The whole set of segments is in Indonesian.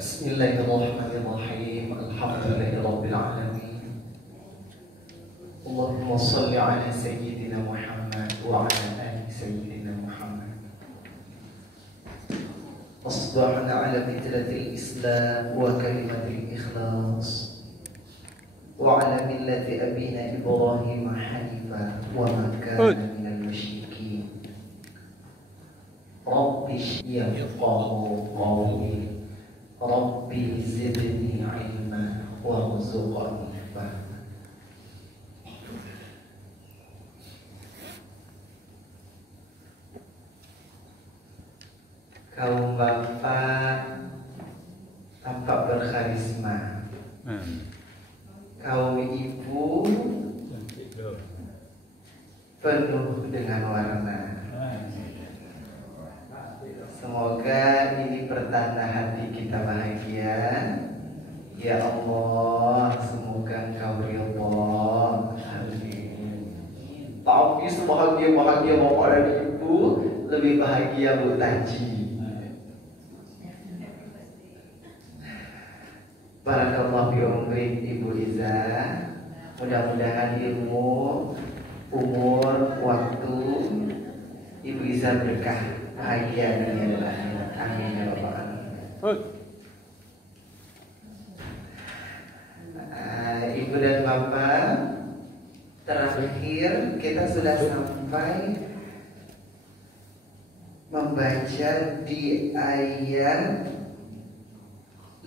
Bismillahirrahmanirrahim. Alhamdulillahirabbil alamin. Allahumma shalli ala sayyidina Muhammad wa ala ali sayyidina Muhammad. Asbahna ala fitratil Islam wa kalimatil ikhlas wa ala millati abina Ibrahim hanifa wa ma kana minal musyrikin. Rabbi yafqahu qawli Rabbi zidni ilma warzuqni fahma. Kaum bapak tampak berkarisma, kaum ibu penuh dengan warna. Semoga ini pertanda hati kita bahagia. Ya Allah, semoga Engkau ridha. Amin. Tapi sebahagia-bahagia bapak dan ibu, lebih bahagia Bu Taji. Barakallahu fi umrik Ibu Iza. Mudah-mudahan ilmu, umur, waktu Ibu Iza berkah. Bahagia dunia dan akhirat. Amin ya rabbal alamin. Ibu dan bapak, terakhir kita sudah sampai membaca di ayat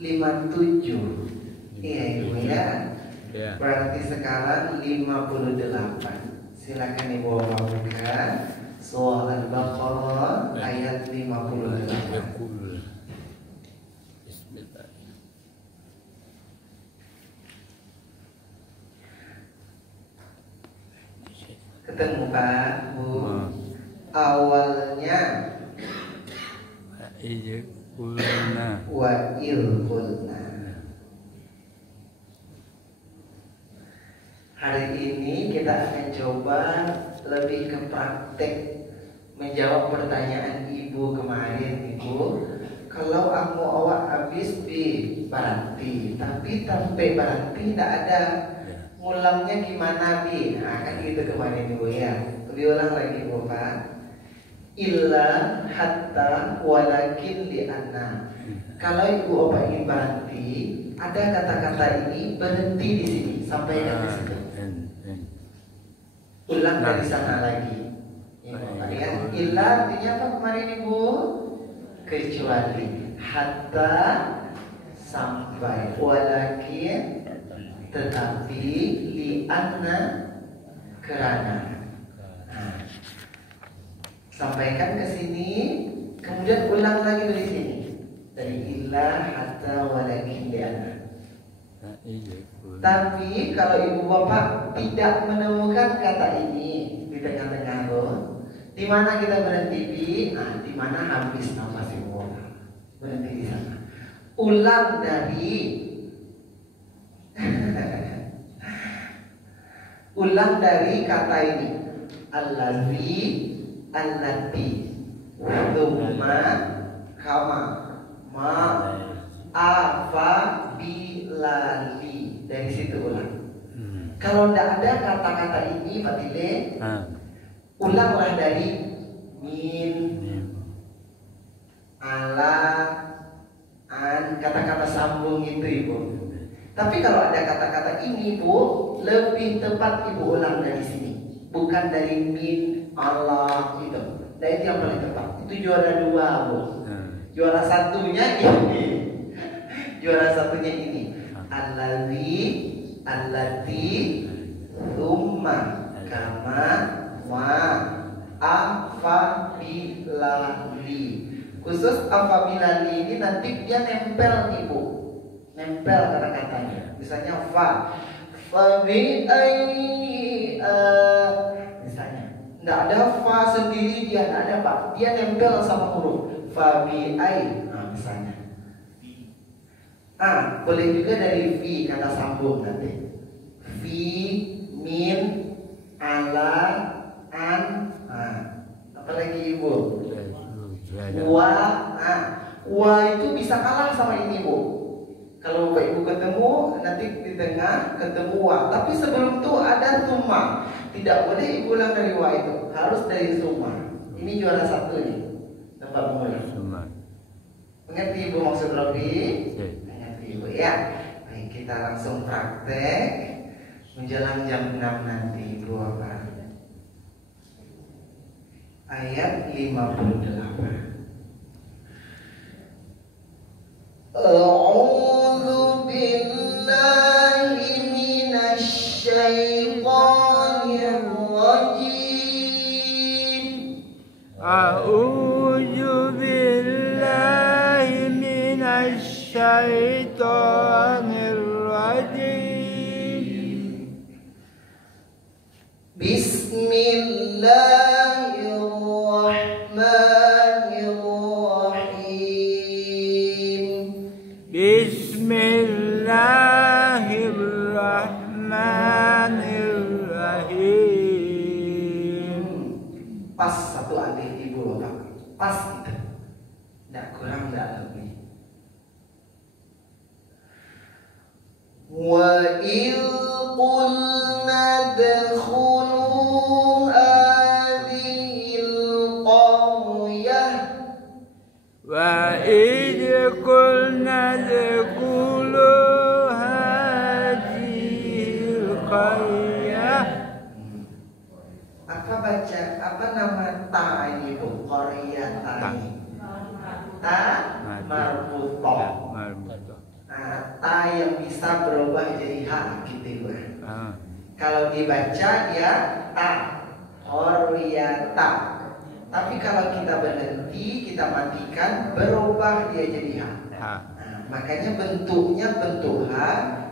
57. Iya Ibu ya. Berarti sekarang 58. Silakan Ibu bapak buka Surah Al-Baqarah ayat 58. Bismillah. Ketemu Pak, Bu. Awalnya wa ilkulna. Hari ini kita akan coba lebih ke praktek menjawab pertanyaan Ibu kemarin. Ibu, kalau aku awak habis di Baranti, tapi sampai Baranti tidak ada, ngulangnya gimana Bi? Nah kan gitu kemarin Ibu ya. Diulang lagi Bu Pak. Illa hatta walakin li'anna. Kalau Ibu obat ingin Baranti, ada kata-kata ini berhenti di sini, sampaikan di situ. Ulang dari sana lagi. Ya, illa artinya apa kemarin Ibu? Kecuali, hatta sampai, walakin tetapi, li'anna kerana. Nah, sampaikan ke sini, kemudian ulang lagi dari sini. Dari illa, hatta, walakin, li'anna. Tapi kalau ibu bapak tidak menemukan kata ini di tengah-tengah loh, di mana kita berhenti Bi? Nah, di mana habis nafas ibu bapak, berhenti di sana. Ulang dari ulang dari kata ini. Allazi, allati, thumma, kama, ma, afa, bilali. Dari situ ulang. Kalau tidak ada kata-kata ini Pak Tile, ulanglah dari min, ala, an, kata-kata sambung itu Ibu. Tapi kalau ada kata-kata ini Bu, lebih tepat Ibu ulang dari sini, bukan dari min, Allah gitu. Dan itu yang paling tepat. Itu juara dua Bu. Juara satunya ini. Juara satunya ini. Allazi, allati, thumma, kama, wa, afabilali. Khusus afabilali ini nanti dia nempel Ibu, nempel kata-katanya. Misalnya fa bi ai, misalnya nggak ada fa sendiri, dia nggak ada Pak, dia nempel sama huruf fa bi ai. Nah misalnya boleh juga dari fi, kata sambung nanti. Fi, min, ala, an. Apalagi Ibu? Wa. Wa itu bisa kalah sama ini Bu. ketemu nanti di tengah ketemu wa. Tapi sebelum itu ada summa. Tidak boleh ibu ulang dari wa itu, harus dari summa. Ini juara satu nih tempat mengulang. Summa. Mengerti ibu maksud Robi? Ya. Mengerti ibu ya. Baik, kita langsung praktek menjelang jam 6 nanti ibu apa? Ayat 58. A'udzu billahi minasy syaithanir rajim. A'udzu billahi minasy syaithanir rajim. Bismillahirrahmanirrahim. Bismillahirrahmanirrahim. Pas satu alif ibu bapak, pas gitu, tidak kurang tidak lebih. Wa il qulna dakhulu hadhil qaryah. Wa idh qulna dkhulu hadhil qaryah. Apa baca, apa nama ta ini bu? Qaryah ta ini. Ta marbutoh. Marbutoh. Nah, ta yang bisa berubah jadi ha gitu bu. Ah. Kalau dibaca dia ta, qaryata. Tapi kalau kita berhenti, kita matikan, berubah dia jadi ha. Ha. Nah, makanya bentuknya bentuk ha,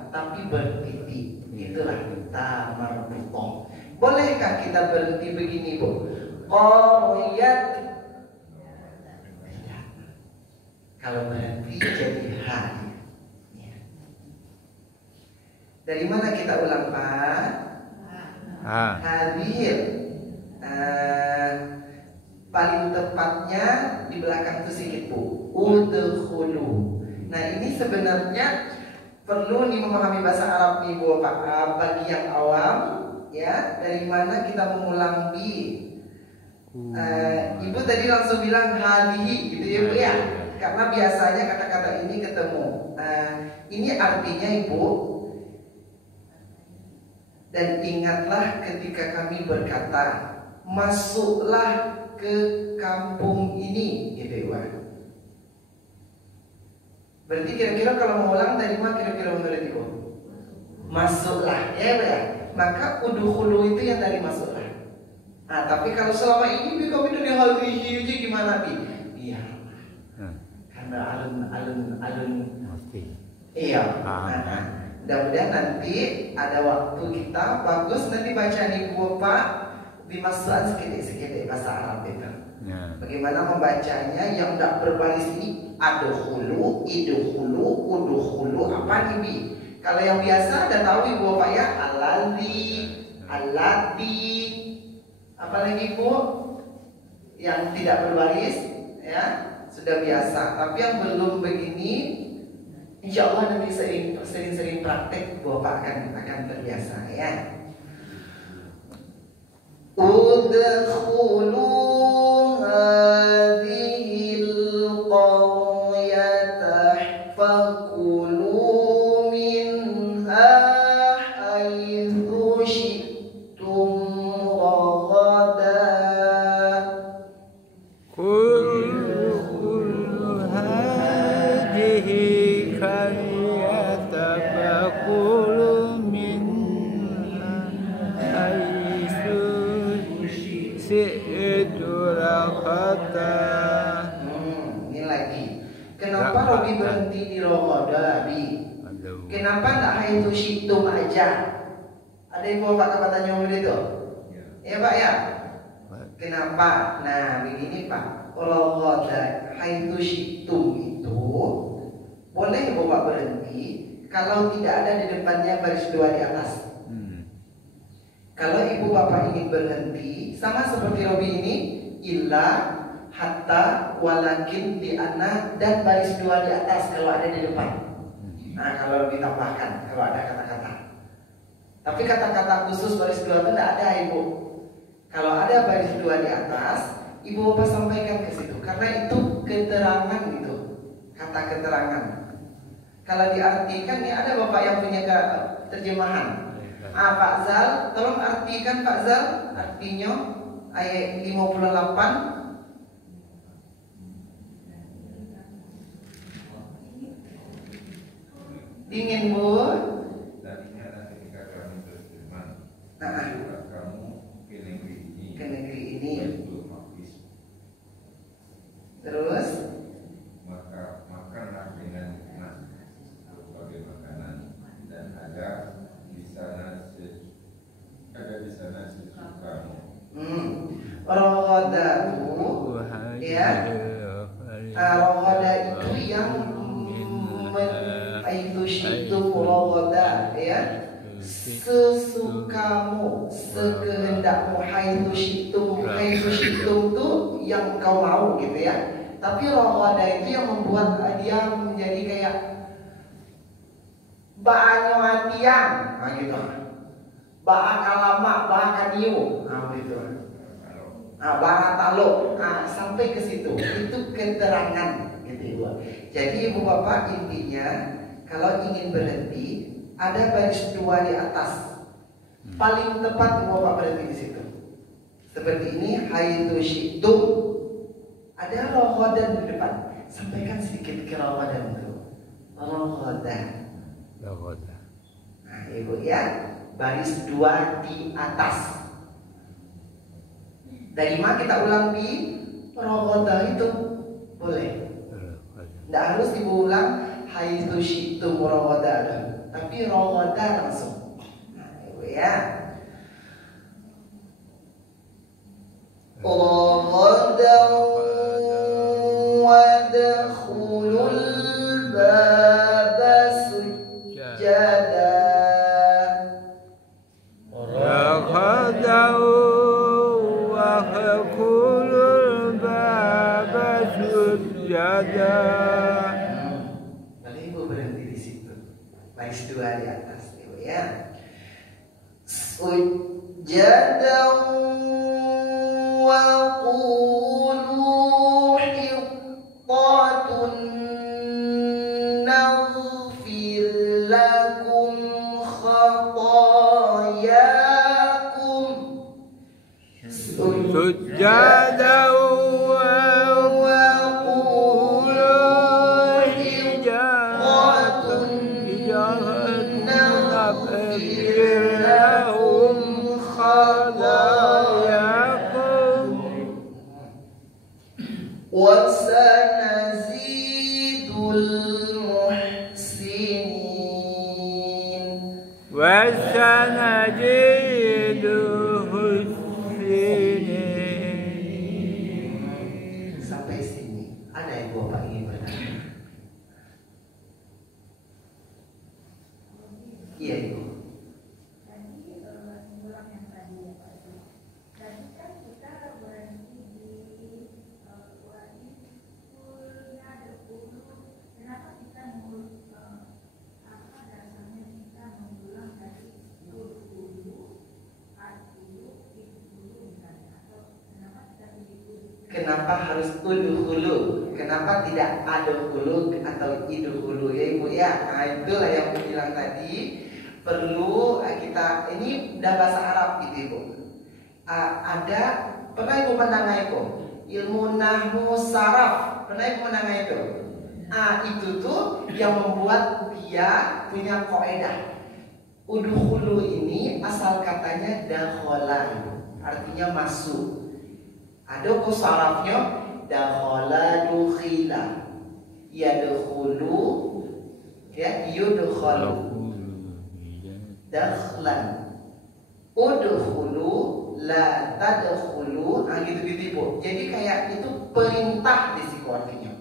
tapi bertitik. Itulah ta marbutoh. Bolehkah kita berhenti begini bu? Qaryat. Kalau berhenti jadi ha. Ya. Dari mana kita ulang pak? Ha. Hadir. Paling tepatnya di belakang itu sedikit bu. Udkhulu. Nah ini sebenarnya perlu nih memahami bahasa Arab nih bu pak. Bagi yang awam, ya dari mana kita mengulang bi. Ibu tadi langsung bilang hadihi gitu ya bu ya. Karena biasanya kata-kata ini ketemu. Ini artinya ibu. Dan ingatlah ketika kami berkata, masuklah ke kampung ini, gitu ibu. Berarti kira-kira kalau mau ulang dari mana kira-kira menurut ibu? Masuklah, ya ibu ya. Maka udkhulu itu yang dari masuklah. Nah, tapi kalau selama ini kami udah di hadihi aja gimana bi? Iya. Karena alun. Iya. Nah, mudah-mudahan nanti ada waktu kita bagus nanti baca nih bu pak dimasukkan sedikit bahasa Arab itu. Ya. Bagaimana membacanya yang tidak berbaris ini adkhulu, idkhulu, udkhulu apa nih bi? Kalau yang biasa ada tahu ibu bapak ya allati, apalagi bu yang tidak berbaris ya sudah biasa. Tapi yang belum begini, insya Allah nanti sering praktek bapak akan terbiasa ya. Udkhulu hadhil qaryata fakulu minha haitsu syi'tum ragadan. Kullu hadhihi qaryatan fakulu minha haitsu syi'tum ragadan. Ini lagi. Kenapa Robi berhenti di Ramadan, Bi? Kenapa enggak haitsu syi'tum aja? Ada yang mau Pak tanya itu? Ya Pak ya. Kenapa? Nah begini Pak, kalau qada haitsu syi'tum itu boleh Bapak berhenti kalau tidak ada di depannya baris dua di atas. Kalau ibu bapak ingin berhenti sama seperti Robi ini, illa, hatta, walakin, di ana dan baris dua di atas kalau ada di depan. Nah, kalau ditambahkan, kalau ada kata-kata. Tapi kata-kata khusus baris dua itu tidak ada, Ibu. Kalau ada baris dua di atas, Ibu Bapak sampaikan ke situ, karena itu keterangan gitu, kata keterangan. Kalau diartikan, ya ada Bapak yang punya terjemahan. Pak Zal, tolong artikan Pak Zal, artinya ayat 58. Dingin Bu. Tadinya ketika kami berfirman, Nah, kamu ke negeri ini, yaitu Maqdis. Terus Maka makanlah dengan nikmat berbagai makanan, dan ada di sana sesukamu. Rohodatu, ya. Rohoda itu yang itu syitum rohoda, ya. Sesukamu, sekehendakmu, haitu syitum itu yang kau mau gitu ya. Tapi rohoda itu yang membuat dia menjadi kayak ba'anyo atiang, nah gitu. Ba'akalama, ba'akaniu, nah gitu. Baratalo, sampai ke situ. Itu keterangan gitu Ibu. Jadi Ibu Bapak intinya kalau ingin berhenti ada baris dua di atas. Paling tepat Ibu Bapak berhenti di situ. Seperti ini, haitu syitum. Ada rohodan di depan. Sampaikan sedikit ke rohodan itu. Rohodan. Nah Ibu ya, baris dua di atas. Dari mana kita ulang di rohoda itu boleh. Tidak harus Ibu ulang haitu syitum rohoda, tapi rohoda langsung. Nah Ibu ya. Rohodan wadkhulul baba sujada. Raghadau wa khulul baba sujada. Lalu Ibu berhenti di situ. Baris dua di atas Ibu ya. Sujadan wa qulu hiqqatun naghfir lakum khatayakum. Sujada wa qulu hiqqatun naghfir lahum khatayakum wa sanazidul muhsinin. wa sanajidu husnin. Sampai sini ada yang Bapak ingin bertanya? Iya Ibu. Kenapa harus udhulu? Kenapa tidak adhulu atau idhulu ya Ibu ya? Nah itulah yang aku bilang tadi. Perlu kita, ini udah bahasa Arab gitu Ibu. Ada, pernah Ibu mendengar itu? Ilmu nahwu saraf. Pernah Ibu mendengar itu? Itu tuh yang membuat dia punya kaidah. Udhulu ini asal katanya dakhala, artinya masuk. Ada sarafnya dakhala dukhila, yadkhulu, ya yudkhalu, dakhlan, udkhulu, la tadkhulu, gitu-gitu Ibu. Jadi kayak itu perintah di situ artinya.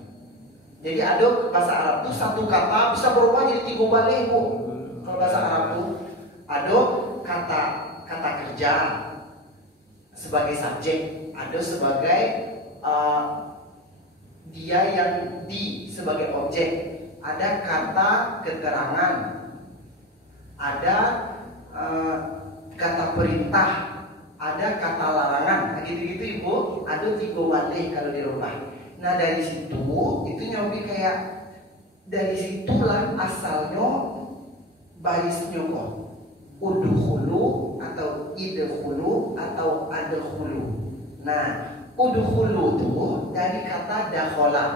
Jadi ada bahasa Arab tuh satu kata bisa berubah jadi 3 balik Ibu. Kalau bahasa Arab tuh ada kata kerja sebagai subjek, ada sebagai dia yang di sebagai objek. ada kata keterangan, ada kata perintah, ada kata larangan, gitu-gitu ibu. Ada 3 waleh kalau dirubah. Nah dari situ itu lebih kayak dari situlah asalnya barisnya kok udkhulu atau idkhulu atau adkhulu. Nah udkhulu tuh dari kata dakhala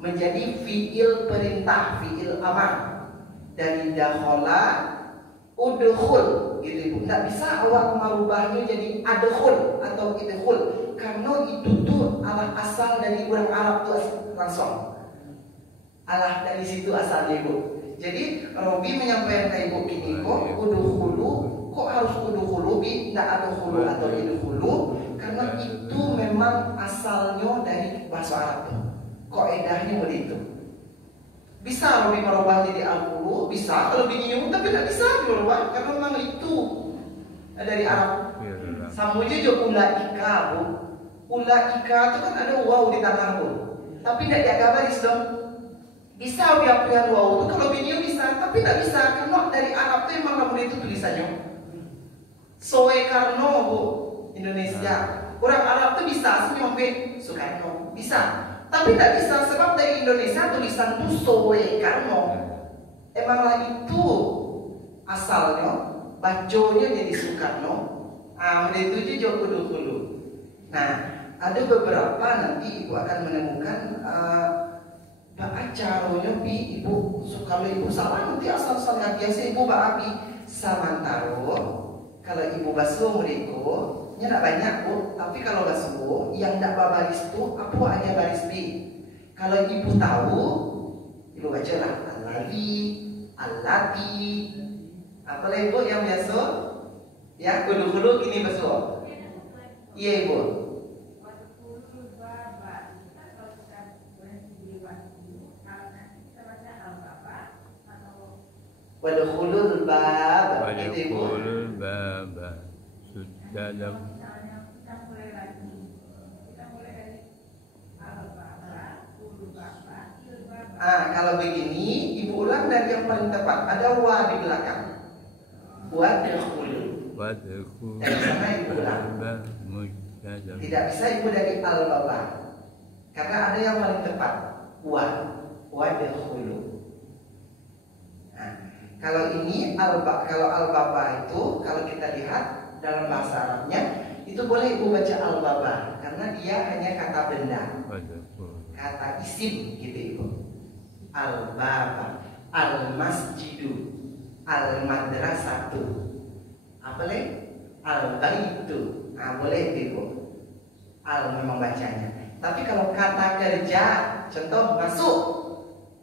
menjadi fiil perintah, fiil amar. Dari dakhala udkhul gitu ibu. Nggak bisa awak merubahnya jadi adkhul atau idkhul karena itu tuh asal dari orang Arab tuh langsung. Allah dari situ asalnya ibu. Jadi Robi menyampaikan ke ibu gini kok udkhulu, kok harus udkhulu bi, nggak adkhulu atau idkhulu karena itu memang asalnya dari bahasa Arab tuh. Kaidahnya begitu. Bisa Robi merubah jadi al-qulu, bisa kalau bingung tapi tidak bisa dirubah karena memang itu dari Arab. Samuja juga ulaika bu. Ulaika itu kan ada waw di tengah bu. Tapi tidak diaga baris dong. Bisa biar waw itu kalau bingung bisa, tapi tidak bisa karena dari Arab itu memang namun itu tulisannya. Soe Karno bu Indonesia. Orang Arab itu bisa senyum be Soekarno bisa. Tapi tidak bisa sebab dari Indonesia tulisan itu Soe Karno. Emanglah itu asalnya baconya jadi Soekarno. Itu juga dulu. Nah ada beberapa nanti ibu akan menemukan caranya bi ibu kalau ibu salah nanti asal-asalnya biasa ibu baabi samantaro kalau ibu basuh mereka tidak banyak bu, tapi kalau basuh yang tidak baris itu apa aja baris bi. Kalau ibu tahu ibu baca lah alali, alati, apa lagi ibu yang biasa ya kudu-kudu gini basuh. Iya ibu. Wadkhulul bab. Wadkhulul bab. Sudah dalam. Kalau begini ibu ulang dari yang paling tepat. Ada wa di belakang. Wadkhulul. Wadkhulul. Dari sana ibu ulang. Tidak bisa ibu dari al-baba. Karena ada yang paling tepat. Wadkhulul. Kalau ini kalau al-baba itu kalau kita lihat dalam bahasa Arabnya itu boleh ibu baca al-baba karena dia hanya kata benda, kata isim gitu ibu. Al-baba, al-masjidu, al-madrasatu, apa lagi? Al-baitu, boleh ibu. Al memang bacanya. Tapi kalau kata kerja, contoh masuk,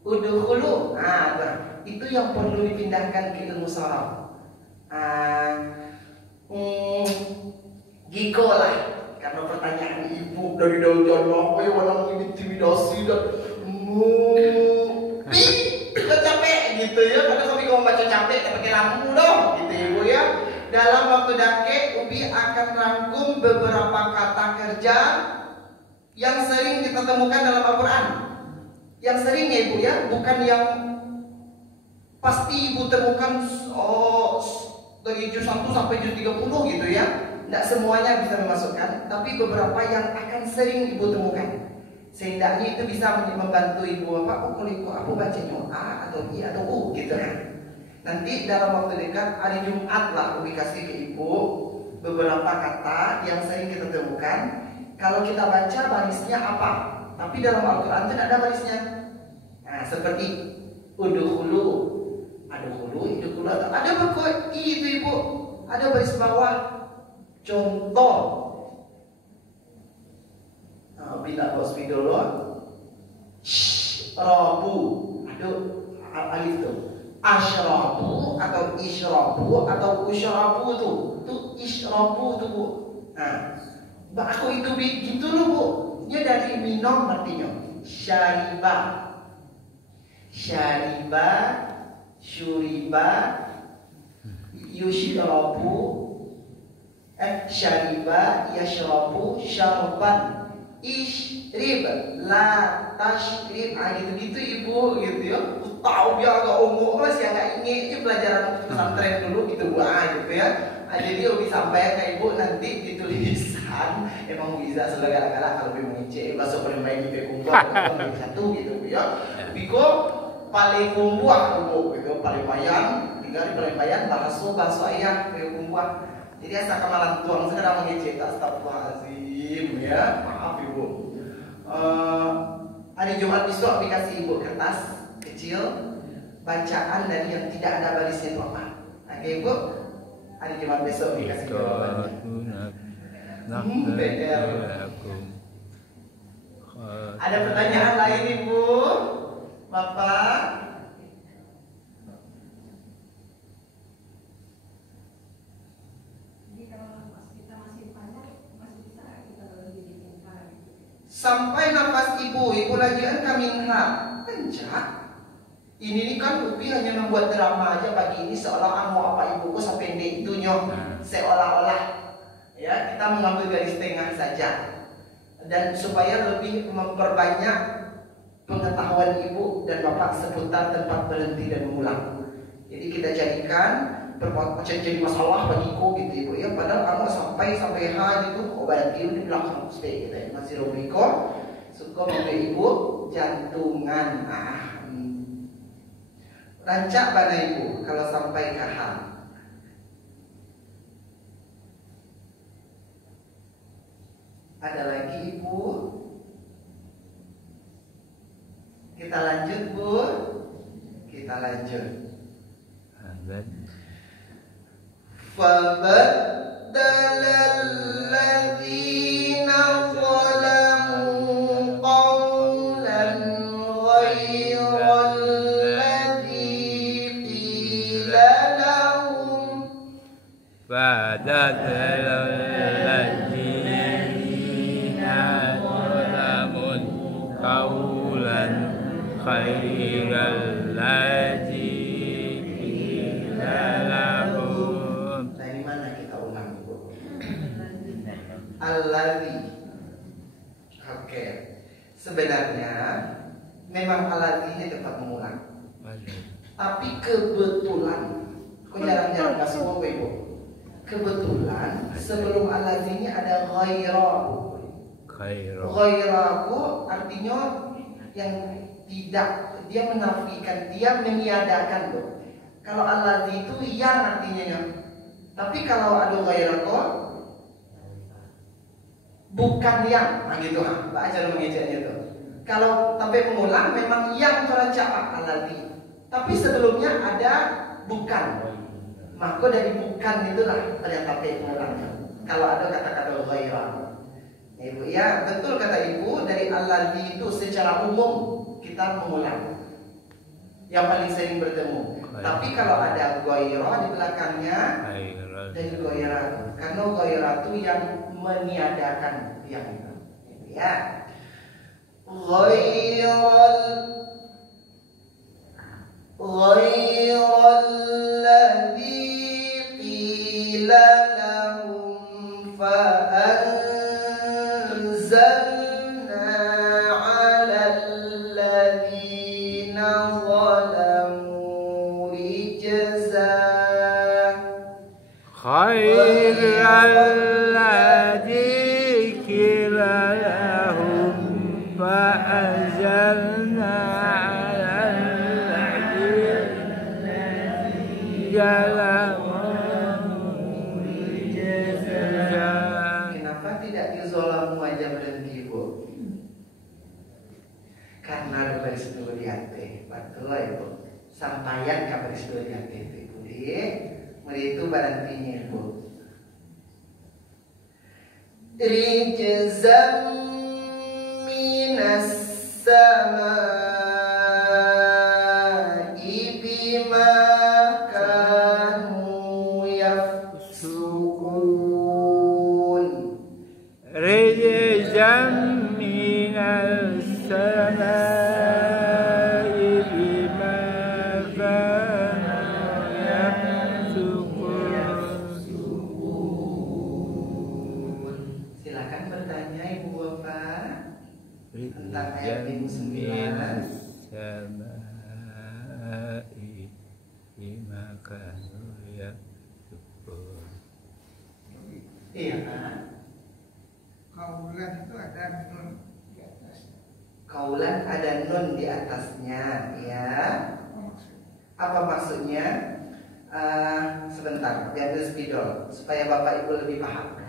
udkhulu, itu yang perlu dipindahkan ke ilmu sharaf. Giko lah, karena pertanyaan ibu dari daun-daun apa yang warna intimidasi dan kita capek gitu ya, karena kami kalau baca capek pakai lampu dong, gitu ibu ya. Dalam waktu dake, Ubi akan rangkum beberapa kata kerja yang sering kita temukan dalam Al-Quran. Yang sering ya ibu ya, bukan yang pasti ibu temukan dari juz 1 sampai juz 30 gitu ya. Tidak semuanya bisa memasukkan, tapi beberapa yang akan sering ibu temukan. Setidaknya itu bisa membantu ibu kalau aku bacanya A atau I atau U gitu kan. Nanti dalam waktu dekat hari Jumat lah Ubi kasih ke ibu beberapa kata yang sering kita temukan. Kalau kita baca barisnya apa, tapi dalam Al-Quran itu tidak ada barisnya. Seperti udkhulu, idkhulu, ada berkoi itu ibu, ada baris bawah. Contoh, bila bos dulu, rabu, alif tu, ashrabu atau ishrabu atau ushrabu tu ishrabu tu bu. Aku itu begitu loh bu, dia dari minum artinya, syariba, syuriba, yushrabu, syariba, yashrabu, syarban, ishrib, la tashrib. Gitu-gitu ibu gitu ya. Tahu dia agak umum lah sih nggak ingin pelajaran pesantren dulu gitu Bu gitu ya. Jadi Ubi sampaikan ke ibu nanti di tulisan emang bisa segala-gala kalau Ubi mengece bahasa paling baik di kumpulan satu gitu ya. Biko paling kumpulan Bu gitu paling bayan tinggal di paling bayan bahasa ayat di kumpulan. Jadi asa kamalan tuang sekarang mengece tak astagfirullahaladzim ya maaf ibu. Hari Jumat besok dikasih ibu kertas kecil bacaan dari yang tidak ada barisnya itu apa? Oke ibu, hari Jumat besok dikasih jawabannya. Bener. Ada pertanyaan lain ibu, bapak? Sampai nafas ibu lagi minha pencak. Ini kan Upi hanya membuat drama aja pagi ini seolah mau apa ibuku sependek itu nyok, seolah-olah ya kita mengambil garis tengah saja dan supaya lebih memperbanyak pengetahuan ibu dan bapak seputar tempat berhenti dan mengulang. Jadi kita jadikan jadi masalah bagiku gitu ibu ya, padahal kamu sampai H gitu, oh berarti di belakang stay gitu ya. Masih Robiko suka memberi ibu jantungan. Rancak pada ibu kalau sampai ke H. Ada lagi ibu? Kita lanjut bu. Kita lanjut. فَبَدَّلَ الَّذِينَ ظَلَمُوا قَوْلًا غَيْرَ الَّذِي قِيلَ لَهُمْ فَبَدَّلَ الَّذِينَ ظَلَمُوا قَوْلًا غَيْرَ الَّذِي قِيلَ لَهُمْ. Dari mana kita ulang ibu? Alladzi. Oke. Sebenarnya memang alladzi ini tetap mengulang. Tapi kebetulan, kok jarang-jarang nggak semua ibu. Kebetulan sebelum alladzi ini ada ghaira. Ghairaku artinya yang tidak, dia menafikan, dia meniadakan loh. Kalau alladzi itu yang artinya. Tapi kalau ada ghairaku bukan yang, gitu baca mengejeknya itu. Kalau sampai mengulang memang yang terancam alladzi. Tapi sebelumnya ada bukan. Maka dari bukan itulah ada sampai mengulang. Kalau ada kata-kata ghaira. Ibu ya, betul kata ibu, dari alladzi itu secara umum kita mengulang. Yang paling sering bertemu. Tapi kalau ada ghaira di belakangnya dari ghaira. Karena ghaira itu yang meniadakan yang itu. Ya. Ghairal ladzi qila lahum fa anzalna 'alal ladzina zalamu rijzan khairal ladzi qila lahum fa anzalna 'alal zalamu rijzan. Kenapa tidak dizolamu aja berhenti bu? Karena ada baris dulu di hati. Betul ibu. Sampaian ke baris dulu di hati itu ibu. Itu berhentinya ibu. Rijzan minas samai bima kanu yafsukun. Rijzan minas samai bima kanu yafsukun. Silakan bertanya ibu bapak. tentang ayat 59. Samai bima kanu yaksubun. Iya kan? Kaulan itu ada nun di atas. Kaulan ada nun di atasnya, ya. Apa maksudnya? Sebentar, biar spidol supaya Bapak Ibu lebih paham.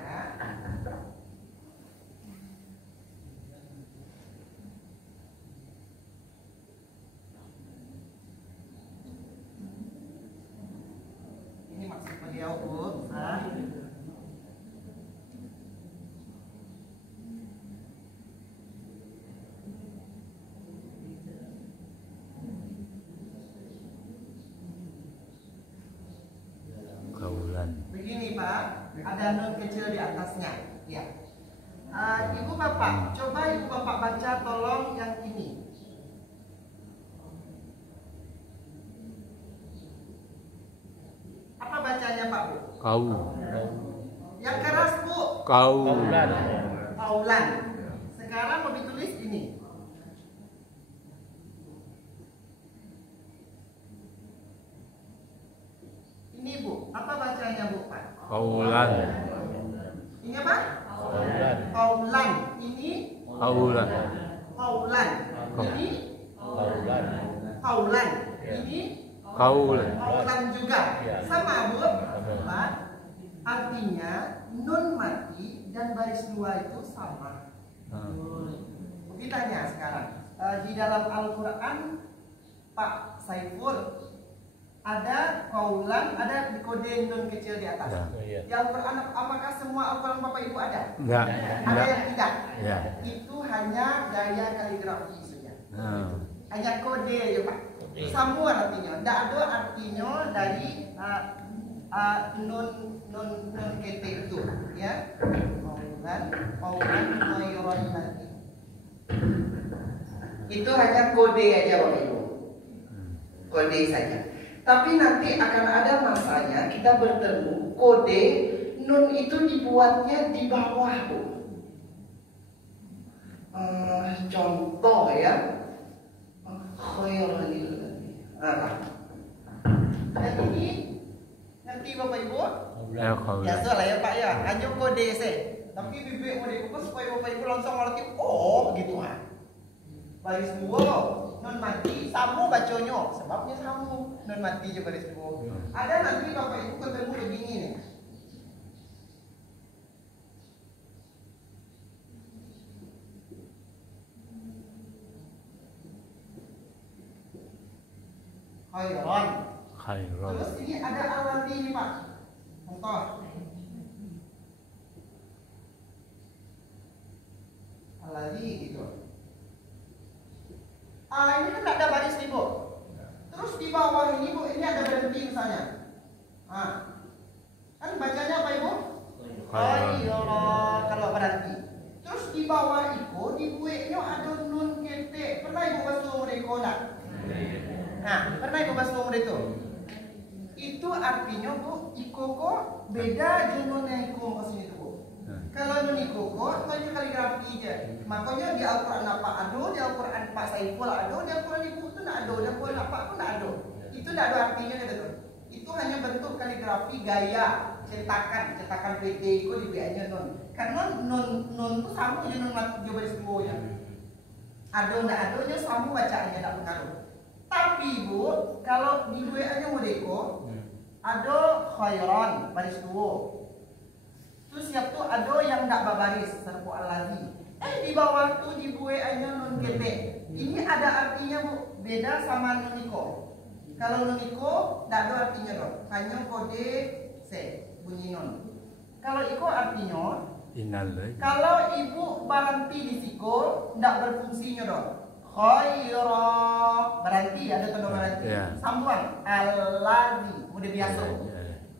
Ini maksud beliau, Bu. Begini Pak, ada nun kecil di atasnya. Ya. Ibu Bapak, coba Ibu Bapak baca tolong yang ini. Apa bacanya Pak Bu? Kau. Yang keras Bu. Kaulan. Kaulan. Sekarang mau ditulis ini. Ini Bu, apa bacanya Bu Pak? Kaulan. Ini apa? Kaulan. Kaulan. Ini Kaulan. kaulan. Ini Kaulan. kaulan. Ini Kaulan. kaulan juga. Sama Bu. Pak. Artinya nun mati dan baris dua itu sama. Ditanya sekarang, di dalam Al-Quran Pak Saiful ada kaulan, ada kode nun kecil di atas. Ya. Di Al-Quran apakah semua Al-Quran Bapak Ibu ada? Enggak. Ada yang tidak? Ya. Itu hanya gaya kaligrafi saja. Nah. Hanya kode ya Pak. Semua artinya. Tidak ada artinya dari nun kete itu, ya. Kaulan ghairan mati. Itu hanya kode aja Bapak Ibu. Kode saja. Tapi nanti akan ada masanya kita bertemu kode nun itu dibuatnya di bawah Bu. Contoh ya, khairul. Dan ini nanti Bapak Ibu biasa lah ya Pak ya, hanya kode saya. Tapi bibik mau dibuka supaya Bapak Ibu langsung ngerti, oh gitu ah. Baris dua non mati samu baconyo, sebabnya samu non mati juga baris dua. Ada nanti Bapak Ibu ketemu begini nih. Khairan. Khairan. Terus ini ada alati nih Pak. Contoh. Alati gitu. Ini kan ada baris nih Bu. Terus di bawah ini Bu, ini ada berhenti misalnya. Kan bacanya apa Ibu? Khairan. Kalau berhenti. Terus di bawah itu di bueknya ada nun kete. Pernah Ibu baca mereka enggak? Pernah Ibu baca mereka? Itu artinya Bu, ikoko beda dengan yang kesini tuh Bu. Kalau nun ikoko, itu kaligrafi aja. Makanya di Al-Quran apa ada, di Al-Quran Pak Saiful ada, di Al-Quran Ibu itu tidak ada, di Al-Quran apa pun tidak ada. Itu tidak ada artinya gitu. Itu hanya bentuk kaligrafi gaya cetakan PT itu dibiayanya non. Karena non itu sama aja non mati baris duanya. Ada tidak adanya sama bacaannya tidak pengaruh. Tapi Bu, kalau di WA-nya modeko ada khairan baris dua. Terus siap tuh ada yang tidak berbaris serpu alladzi. Di bawah tuh di WA-nya non kete. Ini ada artinya Bu, beda sama nuniko. Kalau nuniko tidak ada artinya dong. Hanya kode C bunyi non. Kalau iko artinya kalau Ibu berhenti di siko tidak berfungsinya dong. Khaira berarti ada tanda berarti sambungan alladzi udah biasa.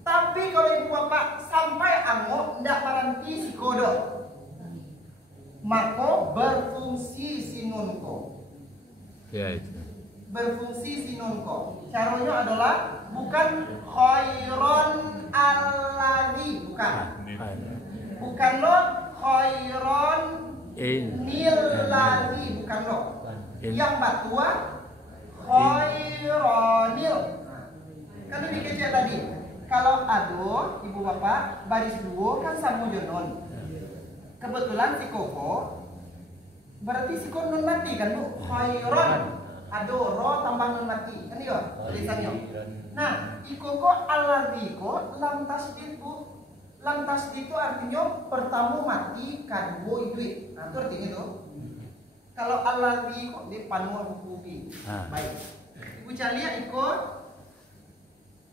Tapi kalau Ibu Bapak sampai angok ndak berhenti si kodo, maka berfungsi sinunko. Ya itu. Berfungsi sinunko. Caranya adalah bukan khairon alladzi, bukan. Bukan lo khairon Nilladzi bukan lo. Yang batua khaironil. Kan ini kecil tadi. Kalau ado ibu bapak baris dua kan samu jonon. Kebetulan si koko berarti si koko nun mati kan bu. Khairon ado ro tambah nun mati kan iya tulisannya. Nah ikoko alladzi ko lam tasdid bu. Lam tasdid itu artinya pertama mati kadua itu. Nah itu artinya tuh. Kalau alladzi kok di panua hukubi. Baik. Ibu Calia ikut.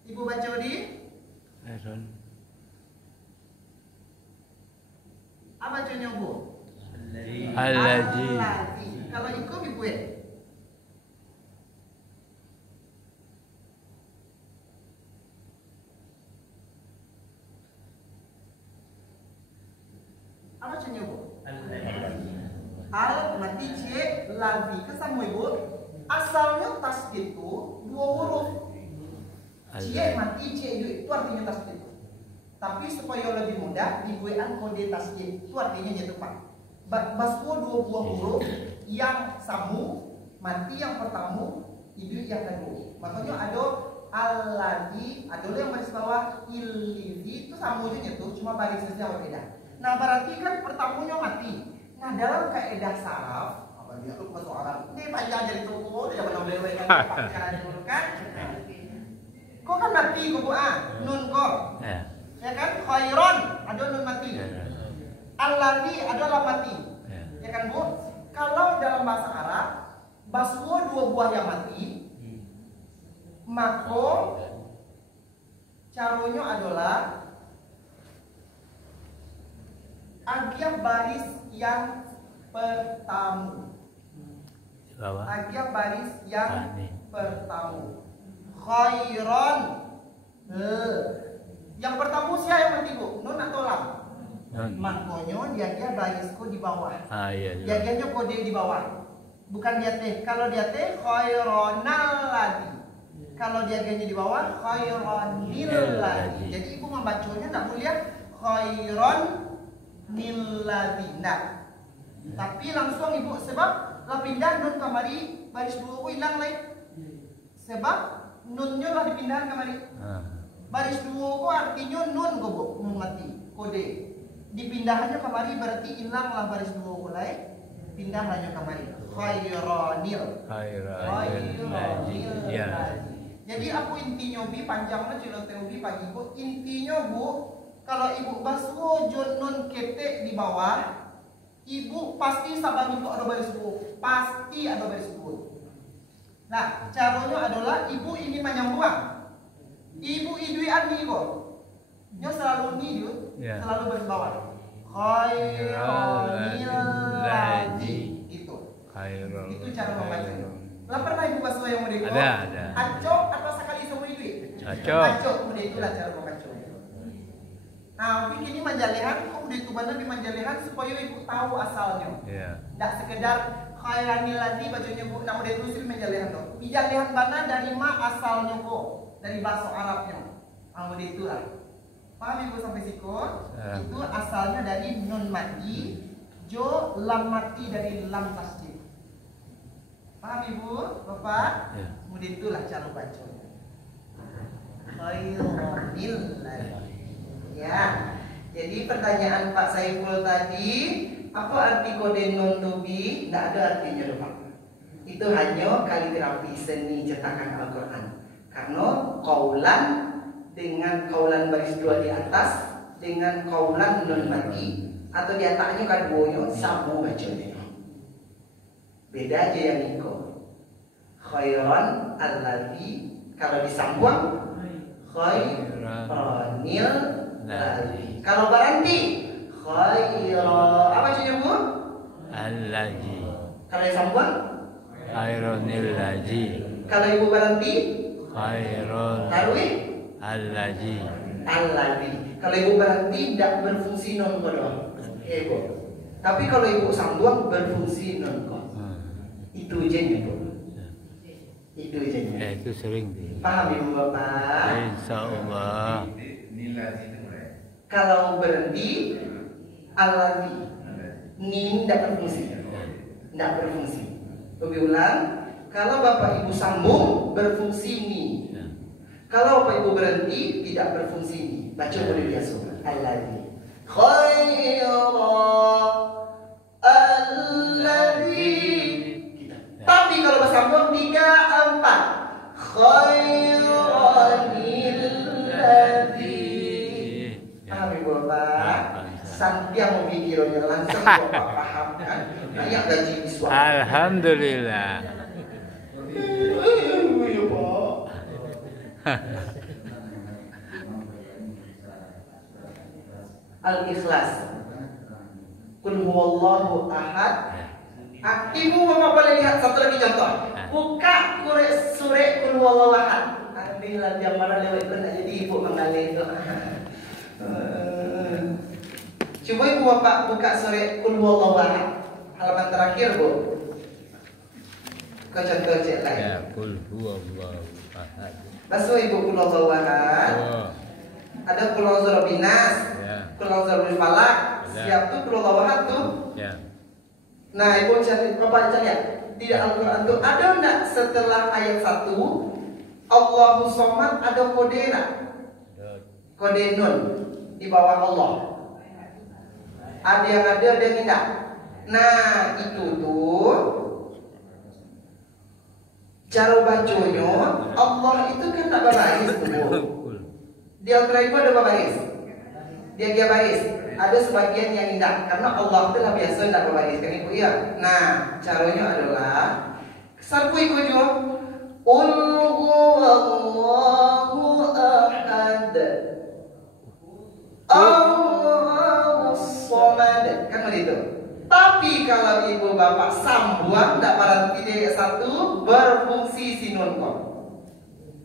Ibu baca di. Apa bacanya bu? Alladzi. Kalau ikut ibu ya. Apa bacanya bu? Al mati c ladzi kesamu ibu. Asalnya tasdid itu dua huruf. Cie mati cie itu artinya tasdid. Tapi supaya lebih mudah dibuatkan kode tasdid. Itu artinya jatuh pak. Basku dua buah huruf yang samu mati yang pertama itu yang kedua. Makanya ada alladzi, ada yang baris bawah illadzi itu samunya tuh cuma barisnya jauh beda. Nah berarti kan pertamanya mati. Nah dalam kaidah saraf apa dia tuh masuk Arab. Ini panjang jadi toko tidak pernah boleh kan pakai dulu kan. Kok kan mati kok bu nun kok. Ya kan khairon ada nun mati. Alladzi adalah mati. Ya kan bu? Kalau dalam bahasa Arab baswa dua buah yang mati, maka caranya adalah agak baris yang pertama. Agak baris yang pertama. Khairon. Yang pertama siapa yang mati bu? Nun atau lam? Makanya dia barisku di bawah. Dia kode di bawah. Bukan dia teh. Kalau dia teh khaironal lagi. Kalau dia di bawah khaironil lagi. Jadi ibu membacanya tidak mulia khairon niladina. Tapi langsung ibu sebab lah pindah nun kamari baris dua hilang lain. Sebab nunnya lah dipindahan kamari. Baris dua ko artinya nun ko bu, nun mati kode. Dipindahannya kamari berarti hilang lah baris dua ko lain. Pindah hanya kamari. Khaironil. Ya. Jadi aku intinya bi panjangnya ciloteu bi pagi bu. Intinya bu, kalau ibu baswo nun kete di bawah, ibu pasti sabang itu ada baris dua. Pasti ada baris dua. Nah, caranya adalah ibu ingin menyambung. Ibu iduan nih kok. Dia selalu nidu, selalu baris bawah. Khaironil ladzi. Itu cara membacanya. Lah pernah ibu bahasa yang muda itu? Ada. Acok atau sekali semua itu? Acok. Muda itulah cara membacanya. Nah, begini manjalehan, kok udah itu benar di manjalehan supaya ibu tahu asalnya. Tidak sekedar khaironil ladzi bacanya bu, nah udah tulis manjalehan tuh. Manjalehan mana dari ma asalnya kok, dari bahasa Arabnya. Ah udah itulah. Paham ibu sampai sikut? Itu asalnya dari nun mati, jo lam mati dari lam tasdid. Paham ibu, bapak? Mudah itulah cara bacanya. Khaironil ladzi. Ya, jadi pertanyaan Pak Saiful tadi, apa arti kode non tubi? Tidak ada artinya loh Pak. Itu hanya kaligrafi seni cetakan Al-Quran. Karena kaulan dengan kaulan baris dua di atas dengan kaulan non mati atau di atasnya kaduanya sama bacanya. Beda aja yang ikut. Khairon alladzi kalau disambung khaironil ladzi. Kalau berhenti khairon apa saja bu? Alladzi. Kalau disambung Khaironil ladzi. Kalau ibu berhenti Khairon tarwih alladzi. Kalau ibu berhenti tidak berfungsi non kodok. Ya ibu. Tapi kalau ibu sambung berfungsi non kodok. Itu aja bu. Itu aja. Itu sering di. Paham ibu bapak? Nilai itu kalau berhenti alladzi. Ni tidak berfungsi. Tidak berfungsi. Lebih ulang, kalau Bapak Ibu sambung berfungsi ni. Kalau Bapak Ibu berhenti tidak berfungsi ni. Baca boleh biasa. Alladzi khairan alladzi. Tapi kalau bersambung 3, 4. Khairanil ladzi. Paham Ibu Bapak? Sampai memikirnya langsung Bapak paham kan? Ayat gaji iswa. Alhamdulillah. Ya Pak. Al-Ikhlas. Qul huwallahu ahad. Ibu Bapak boleh lihat satu lagi contoh. Buka surah Qul huwallahu ahad. Alhamdulillah dia marah lewat itu nak jadi ibu mengalir itu. Coba Ibu Bapak buka surah Qul huwallahu ahad. Halaman terakhir, Bu. Kau contoh cek lain. Ya, Qul huwallahu ahad. Basuh Ibu Qul huwallahu ahad. Oh, Ada Qul a'udzu binnas. ya, Qul a'udzu birabbil falaq. Ya. Siap tuh Qul huwallahu ahad tuh. ya. Nah, Ibu cari, Bapak cari ya. Di Al-Quran tuh ada enggak setelah ayat 1 Allahu Somad ada kode enggak? Kode nun di bawah Allah. Ada yang enggak? Nah, itu tuh cara bacanya Allah itu kan tak berbaris tuh, Bu. Di Al-Quran itu ada berbaris. Dia baris. Ada sebagian yang indah karena Allah telah biasa tidak berbaris kan Ibu ya. Nah, caranya adalah sarpu Ibu juga. Qul huwallahu ahad. Allahus somad. Kan begitu. Tapi kalau Ibu Bapak sambung tidak berhenti dari 1 berfungsi sinun kok.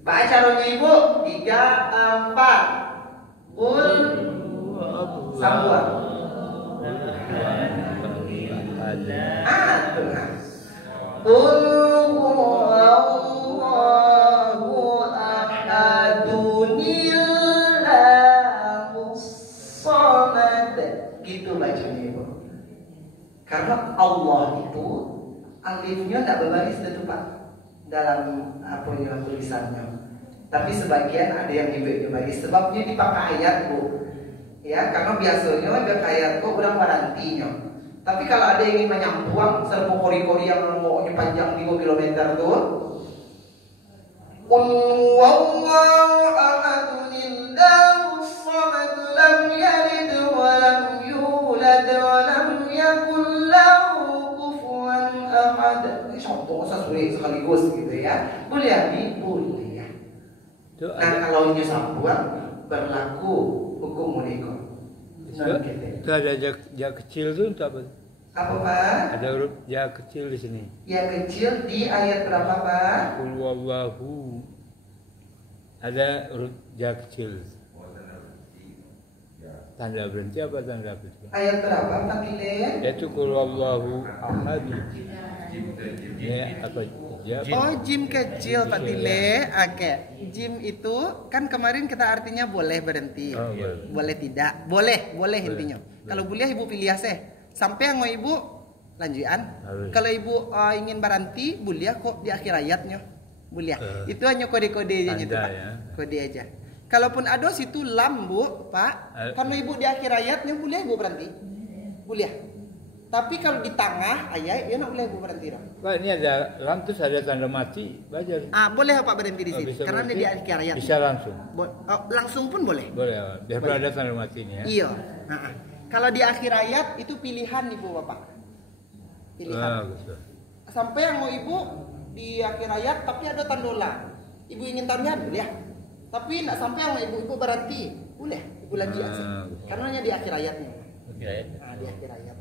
Baca caranya Ibu 3, 4. Qul sambung. Qul huwallahu ahadunillahus somad. Gitu bacanya Ibu. Karena Allah itu alifnya tidak berbaris tentu Pak dalam apa yang tulisannya. Tapi sebagian ada yang dibaris sebabnya dipakai ayat Bu. Ya, karena biasanya ayat kok kurang warantinya. Tapi kalau ada yang ingin menyambung serbu kori-kori yang mau panjang 5 km tuh. Wallahu ahadunillahus samad lam yalid wa lam yulad wa lam yakul lahu kufuwan ahad. Ini contoh sesuai sekaligus gitu ya. Boleh ya? Boleh ya. Nah, kalau ini sambungan berlaku hukum mereka. Itu ada ja kecil tuh untuk apa? Apa Pak? Ada huruf ja kecil di sini. Ya kecil di ayat berapa Pak? Qul huwallahu. Ada huruf ja kecil. Tanda berhenti apa tanda berhenti? Ayat berapa Pak Tile? Yaitu qul huwallahu ahad. Ya apa? Ya. Oh, jim kecil Pak Tile. Oke. Jim itu kan kemarin kita artinya boleh berhenti. Oh, boleh tidak. Boleh intinya. Kalau boleh Ibu pilih sih. Sampai yang mau Ibu lanjutan. Kalau Ibu ingin berhenti, boleh kok di akhir ayatnya. Boleh. Itu hanya kode-kode aja gitu, Pak. Ya. Kode aja. Kalaupun ada situ lam, Bu, Pak. Karena Ibu di akhir ayatnya boleh Ibu berhenti. Boleh. Tapi kalau di tengah ayat, ya nak boleh Ibu berhenti dah. Pak, ini ada lam terus ada tanda mati, baca. Boleh Pak berhenti di sini. Karena dia di akhir ayat. Bisa langsung. Langsung pun boleh. Boleh, biar ada tanda mati ini ya. Iya. Kalau di akhir ayat itu pilihan Ibu Bapak. Pilihan. Sampai yang mau Ibu di akhir ayat tapi ada tanda lam. Ibu ingin tambahan boleh. Tapi tidak sampai yang mau Ibu berhenti. Boleh. Ibu lanjut aja. Karena hanya di akhir ayatnya. Di akhir ayat.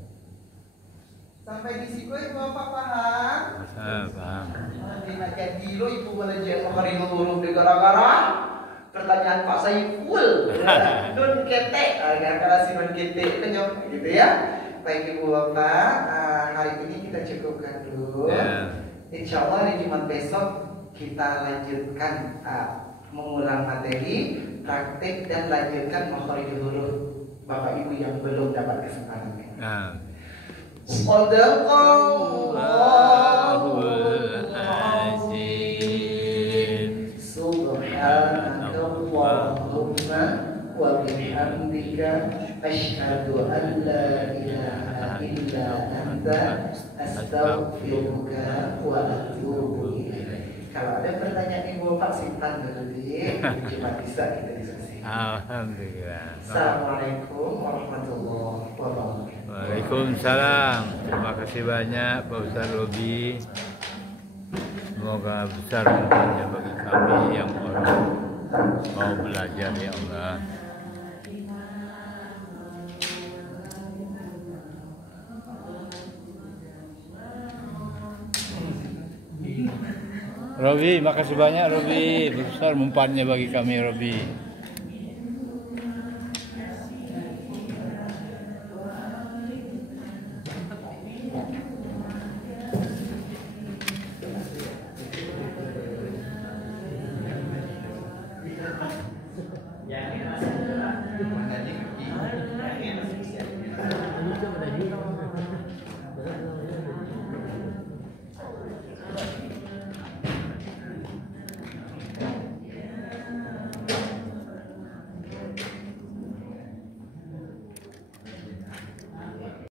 Sampai di situ Ibu Bapak paham? Paham. Tidak jadi lo Ibu belajar menghari huruf di gara-gara pertanyaan Pak Saiful. Nun ketek, gara-gara si nun ketek kenyok gitu ya. Baik Ibu Bapak, hari ini kita cukupkan dulu. Insya Allah hari Jumat besok kita lanjutkan mengulang materi, praktik dan lanjutkan menghari huruf Bapak Ibu yang belum dapat kesempatannya. Shadaqallahul azim. Subhanakallahumma wa bihamdika asyhadu an la ilaha illa anta astaghfiruka wa atubu ilaik. Kalau ada pertanyaan Ibu Pak simpan dulu di cuma bisa kita diskusi. Alhamdulillah. Assalamualaikum warahmatullahi wabarakatuh. Waalaikumsalam. Terima kasih banyak Pak Ustaz Robi. Semoga besar manfaatnya bagi kami yang mau belajar ya Allah. Robi, makasih banyak Robi. Besar manfaatnya bagi kami Robi.